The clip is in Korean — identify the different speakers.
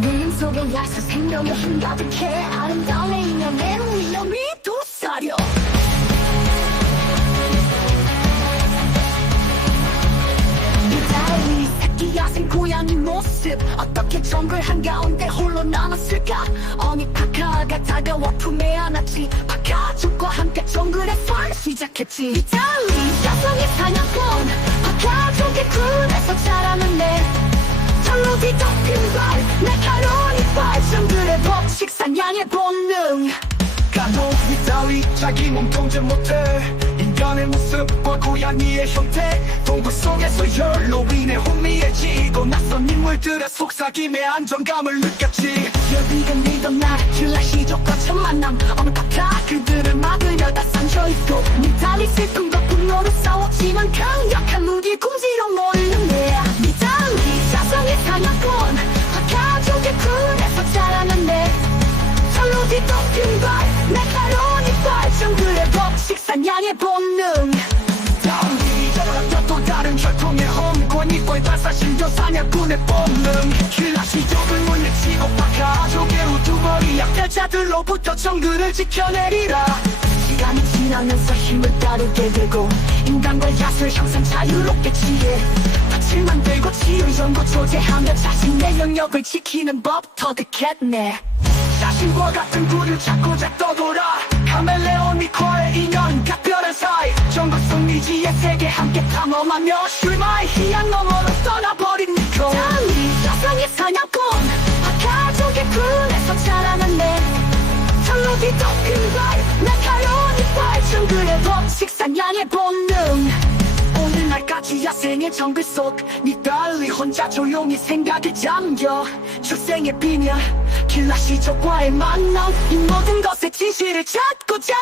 Speaker 1: 내 속에 약속 생명의 힘 가득해. 아름다운 내 인연에 위험이 도사려. 야생 고양이 모습. 어떻게 정글 한가운데 홀로 남았을까? 어미 파카가 다가와 품에 안았지. 파카족과 함께 정글의 펄 시작했지. 이탈리 야성의 사냥꾼 파카족의 굴에서 자라는 내 철로 뒤덮인 발 날카로운 이빨 정글의 법칙 사냥의 본능.
Speaker 2: 가도 이따위 자기 몸 통제 못해 인간의 모습과 고양이의 형태. 동굴 속에서 열로윈의 혼미해지고 낯선 인물들의 속삭임에 안정감을 느꼈지.
Speaker 1: 여비가 믿던 날 킬라시족과 첫 만남 어느 파카 그들을 막으려 다 상처있고 미탈리 슬픔과 분노로 싸웠지만 강력 철로 뒤덮인 발 날카로운 이빨 정글의 법칙 사냥의 본능.
Speaker 2: 다음 이자가 또 다른 혈통의 험권 이과의 발사심겨 사냥꾼의 본능. 킬라시족을 물리치고 파카족의 우두머리 약탈자들로부터 정글을 지켜내리라.
Speaker 1: 시간이 지나면서 힘을 따르게 되고 인간과 야수의 형상 자유롭게 지혜 밭을 만들고 치유 연구 조제하며 자신의 영역을 지키는 법 터득했네.
Speaker 2: 자 신과 같은 굴을 찾고자 떠돌아. 카멜레온 미코의 인연 각별한 사이. 속 미지의 세계 함께 탐험하며 슐마의 희한 너머로 떠나버린 니코.
Speaker 1: 달리 사상의 사냥꾼 파카족의 굴에서 자라는 내 철로 뒤덮인 발 날카로운 이빨 정글의 법칙 사냥의 본능.
Speaker 2: 오늘날까지 야생의 정글 속니 달리 혼자 조용히 생각에 잠겨. 출생의 비밀 킬라시족과의 만남. 이 모든 것의 진실을 찾고자